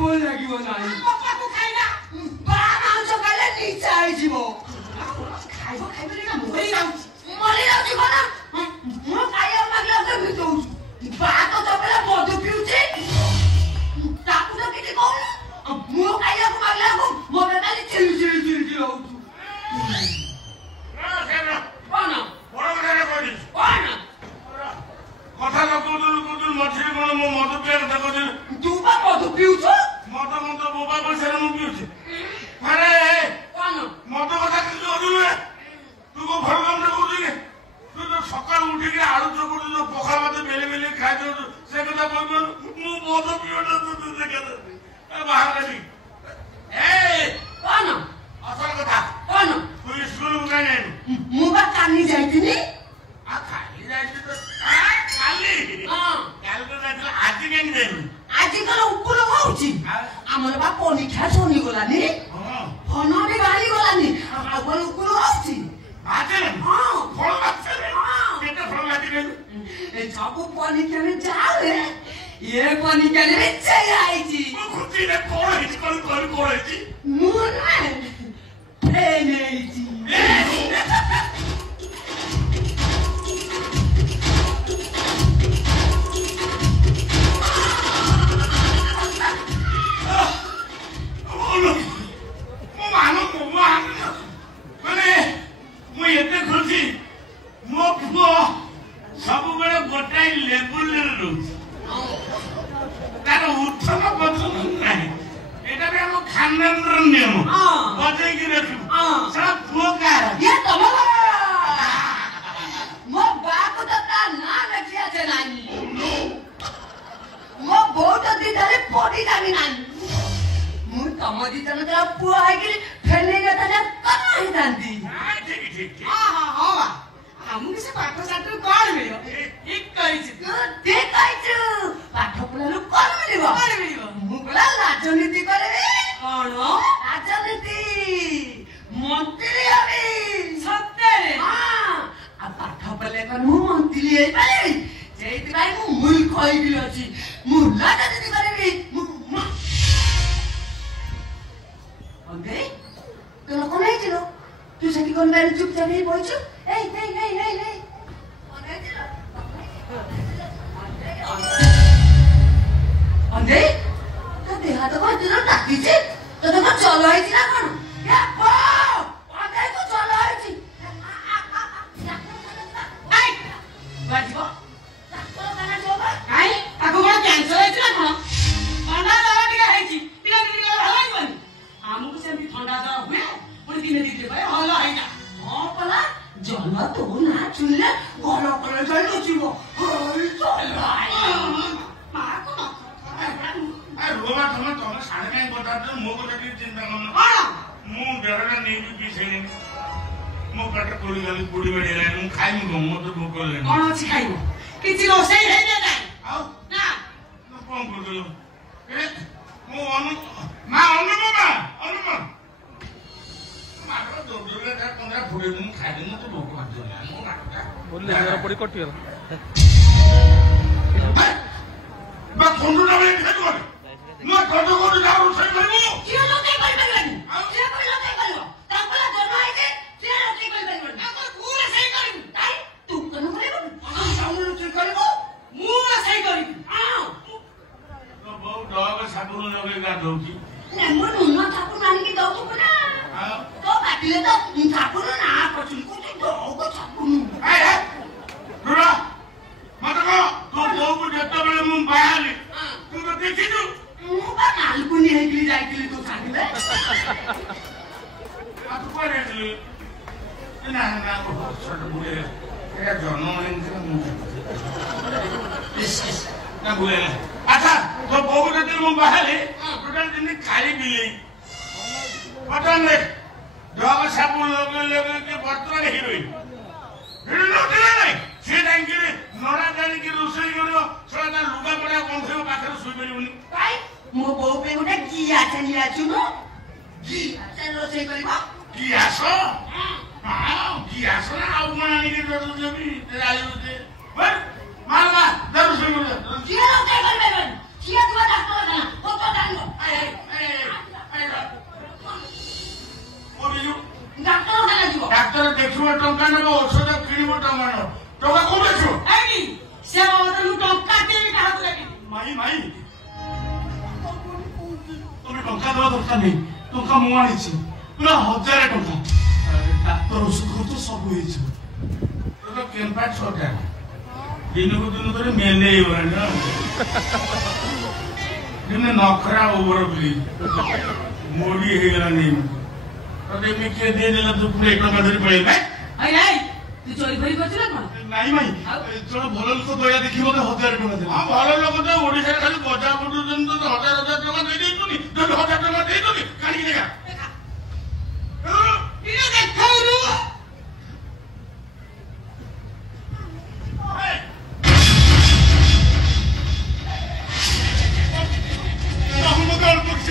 ଭଲ ଲାଗିବ ନାହିଁ ବାପାକୁ ଖାଇନା ବା ମାଂସ ଖାଇଲେ ନିଚା ହେଇଯିବ ଖାଇବ ନା ମରି ଯାଉଛି କଣ ମୁଁ ଖାଇବାକୁ ମାଗିଲା କେମିତି ଦଉଛୁ ବା ତ ସବୁବେଳେ ମଧୁ ପିଉଛି ତାକୁ ତ କିଛି କହୁନୁ ମୁଁ ଖାଇବାକୁ ମାଗିଲାକୁ ମୋ ବେକାରୀ ଚିରି ହଉଛୁ କଣ କଥା ନ କହୁଥିଲୁ ମଝିରେ କଣ ମୋ ମଦ ପିଇବା କଥା କହୁଥିଲୁ ତୁ ବା ମଧୁ ପିଉଛୁ ମଦ ବୋବା ପଇସାରେ ମୁଁ ପିଉଛି ଆରେ କଣ ମଦ କଥା କିଛି କହୁଥିଲୁ ତୁ କଣ ଭଲ କାମ କହୁଛୁ କି ତୁ ତ ସକାଳୁ ଉଠିକି ଆଳୁ ଚକୁଟୁ ଯୋଉ ପଖାଳ ଭାତ ବେଲି ଖାଇଦଉଛୁ ସେ କଥା କହିପାରୁ ମୁଁ ମଦ ପିଇବା ବାହାର କାଟି କଣ ଅସଲ କଥା କଣ ତୁ ସ୍କୁଲକୁ କାହିଁ ଯାଇନୁ ମୁଁ ବା କାଲି ଯାଇଥିଲି କାଲି ଯାଇଛୁ ତ କାଲି ତ ଯାଇଥିଲା ଆଜି କାହିଁକି ଯାଇନୁ ଆଜି କଣ ଉପର ହଉଛି ଆମର ବା ପରୀକ୍ଷା ସରିଗଲାନି ଫନ ବି ବାହାରି ଗଲାନି ଆଉ କଣ ଉପର ହଉଛି ସବୁ ପରୀକ୍ଷାରେ ଯାଉରେ ଏ ପରୀକ୍ଷାରେ ହେଇଛି ମୁଁ ନୁହେଁ ଫେଲ୍ ହେଇଛି ସବୁବେଳେ ଗୋଟାଏ ଲେବୁଲରେ ରହୁଛି ତାର ଉତ୍ଥନ ପତନ ନାହିଁ ଏଇଟା ବି ଆମ ଖାନଦାନର ନିୟମ ବଜେଇକି ରଖିବୁ ସେଟା ପୁଅ କାହାର ମୋ ବାକୁ ତ ତା ନାଁ ଲେଖି ଆସେ ନାହିଁ ମୋ ବୋଉ ତ ଦିଦାରେ ପଢି ଜାଣି ନାହିଁ ମୁଁ ତମ ଦି ଜଣ ପୁଅ ହେଇକିରି ଫେଲେଇ କଥା କଣ ହେଇଥାନ୍ତି ଆମକୁ ସେ ପାଠ ସାଠରୁ କଣ ମିଳିବ ଠିକ କହିଛୁ ପାଠ ପଢାରୁ କଣ ମିଳିବ ମୁଁ କହିଲା ରାଜନୀତି କରିବି କଣ ରାଜନୀତି ମନ୍ତ୍ରୀ ହେବି ସତରେ ଆଉ ପାଠ ପଢିଲେ କଣ ମୁଁ ମନ୍ତ୍ରୀ ହେଇପାରିବି ସେଇଥିପାଇଁ ମୁଁ ମୂର୍ଖ ହେଇକି ଅଛି ମୁଁ ରାଜନୀତି କରିବି ତୋର କଣ ହେଇছিল ତୁ ସେଠି କଣ ବାରି ଚୁପଚାପ ହେଇ ବଇଛୁ ଅଣ୍ଡେ ତୋ ଦେହ ହାତ କଣ ଡାକିଛି ତୋତେ କଣ ଚଲ ହେଇଛି ନା କଣ ଚଲ ହେଇଛି ତାକୁ କଣ କ୍ୟାନ୍ସର ହେଇଛି ନା କଣ ଥଣ୍ଡା ଜର ଟିକେ ହେଇଛି ପିଲା ଦିଦି ଭଲ ହେଇବନି ଆମକୁ ସେମିତି ଥଣ୍ଡା ଜର ହୁଏ ପୁଣି ଦିନେ ଦିଦି ଭଲ ହେଇନା ହଁ ପରା ଜନ ତୋ ନା ଚୁଲିଲେ ଘର କଲେ ଯାଇ ଲୁଚିବ ତମେ ସାଢେ କାହିଁ ପଚାରୁଛ ମୋ କଥା ଟିକେ ଚିନ୍ତା କରୁନ ମୁଁ ଦେହଟା ନେଇକି ପିଇ ସାରିଲିଣି ମୋ ପେଟ ପୋଡିଗଲି ବୁଢୀ ବାଡି ହେଲାଣି ମୁଁ ଖାଇବି କଣ ମତେ ଭୋକ ହେଲାଣି କଣ ଅଛି ଖାଇବ କିଛି ରୋଷେଇ ହେଇନି ଆଉ ନା କଣ କରୁଥିଲ ମୁଁ ମା ଅନୁପମା ଫୁଟେଇ ମୁଁ ଖାଇଦେବି ମତେ ଭୋକ ସାବୁନ ଲଗେଇ ଗାଧଉଛି ଯେତେବେଳେ ମୁଁ ବାହାରି ତୁ ତ ଦେଖିଛୁ ମୁଁ ବା ନାଲକୁନି ହେଇକି ଯାଇଥିଲି ତୋ ସାଙ୍ଗରେ ଆଚ୍ଛା ତୋ ବୋଉ ଯଦି ମୁଁ ବାହାରି ଟୋଟାଲ ଯେମିତି ଖାଲି ବିଲେଇ ବର୍ତ୍ତମାନ ଜଗ ସାବୁନ ଲଗେଇକି ବର୍ତ୍ତମାନ ହିରୋଇନ ନାଇଁ ସେ ଯାଇକିରି ନଡା ଜାଣିକି ରୋଷେଇ କରିବ ସେଟା ତା ଲୁଗା ପଡା ଗନ୍ଧେଇବ ପାଖରେ ଶୋଇପାରିବନି ମୋ ବୋଉ ପାଇଁ ଗୋଟେ ଗ୍ୟାସ ନେଇ ଆସୁନୁ ରୋଷେଇ କରିବ ଗ୍ୟାସ ଗ୍ୟାସ ନା ଆଉ କଣ ଆଣିକି ଦେବି ମାରବା ରୋଷେଇ କରିବ ଆସିବ ଟଙ୍କା ନେବ ଔଷଧ କିଣିବ ଟଙ୍କା ଟଙ୍କା କୋଉଠି ଆସିବ ଏଇଠି ସେ ବାବଦରେ ମୁଁ ଟଙ୍କା ଦେବି କାହାକୁ ଦେବିନି ମାଇ ମାଇ ତମେ ଟଙ୍କା ଦେବା ଦରକାର ନାହିଁ ଟଙ୍କା ମୁଁ ଆଣିଛି ପୁରା 1000 ଟଙ୍କା ଡାକ୍ତର ଔଷଧ ତ ସବୁ ହେଇଯିବ ତୋର କେମ୍ପା ଛୋଟା ଦିନକୁ ଦିନ ଧରି ମେଲେ ହେଇଗଲାଣି ନା ଦିନେ ନଖରା ଓଭର ବୁଲି ମୋଡି ହେଇଗଲାଣି ତତେ ଏମିତି କିଏ ଦେଇଦେଲା ତୁ ପୁଣି 1 ଟଙ୍କା ଧରି ପଳେଇବେ ତୁ ଚୋରି ଫୋରି କରୁଛୁ ନା କଣ ନାଇଁ ମାଇ ଜଣେ ଭଲ ଲୋକ ଦୟା ଦେଖି ମତେ 1000 ଟଙ୍କା ଦେଲା ହଁ ଭଲ ଲୋକ ତ ଓଡିଶାରେ ଖାଲି ବଜା ବୁଟୁଛନ୍ତି ତ 1000 ଟଙ୍କା ଦେଇ ଦେଇଛନ୍ତି ଯଦି 1000 ଟଙ୍କା ଦେଇଛନ୍ତି କାହିଁକି ଦେଖା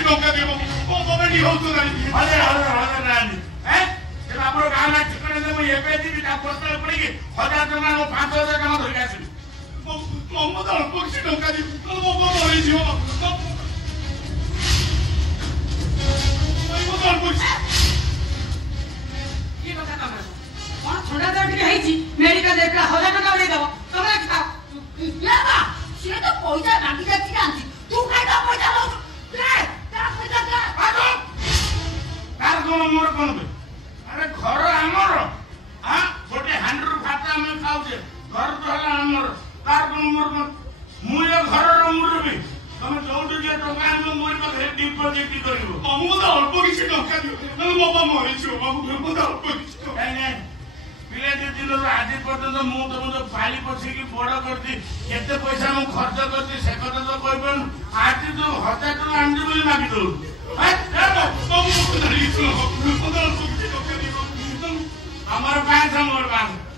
ଟଙ୍କା ଦେବ ତମେ ନିହଉଛ ନାହିଁ ଆମର ଗାଁ ନା ଠିକଣା ଦେବ ଏବେ ଯିବି ତା ପୋଷ୍ଟରେ ପଡ଼ିକି 1000 ଟଙ୍କା 5000 ଟଙ୍କା ଧରିକି ଆସିବି ମତେ ଅଳ୍ପ କିଛି ଟଙ୍କା ଦିଅ ମୋ ମରିଯିବ ମତେ ଅଳ୍ପ କିଛି କି କଥା ତମେ କଣ ଥଣ୍ଡା ଦେହ ଟିକେ ହେଇଛି ମେଡିକାଲ ଯାଇଥିଲା 1000 ଟଙ୍କା ଦେଇଦବ ତମେ ଖାଅ ସିଏ ତ ପଇସା ମାଗି ଯାଉଛି ଆଣିଛି ତୁ ଖାଇଦା ପଇସା ଦଉଛୁ ତାର କଣ ମୋର କଣ ବେ ଆରେ ଘର ଆମର ଗୋଟେ ହାଣ୍ଡିରୁ ଭାତ ଆମେ ଖାଉଛେ ଘର ତ ହେଲା ଆମର ତାର କଣ ମୋର କଣ ମୁଁ ଏ ଘରର ମୁରବି ତମେ ଯୋଉଠି ଯେ ଟଙ୍କା ଆଣିବ ମୋରି ପାଖରେ ଡିପୋଜିଟ୍ କରିବ ମତେ ଅଳ୍ପ କିଛି ଟଙ୍କା ଦିଅ ନହେଲେ ମୋ ବାପା ମରିଯିବ ମତେ ଅଳ୍ପ କିଛି ନାଇଁ ପିଲାଟି ଦିନରୁ ଆଜି ପର୍ଯ୍ୟନ୍ତ ମୁଁ ତମକୁ ପାଳି ପୋଷିକି ବଡ କରିଛି କେତେ ପଇସା ମୁଁ ଖର୍ଚ୍ଚ କରିଛି ସେ କଥା ତ କହିପାରୁନି ଆଜି ତୁ 1000 ଟଙ୍କା ଆଣିଛୁ ବୋଲି ମାଗି ଦଉଛୁ ଆମର 500 ମୋର 500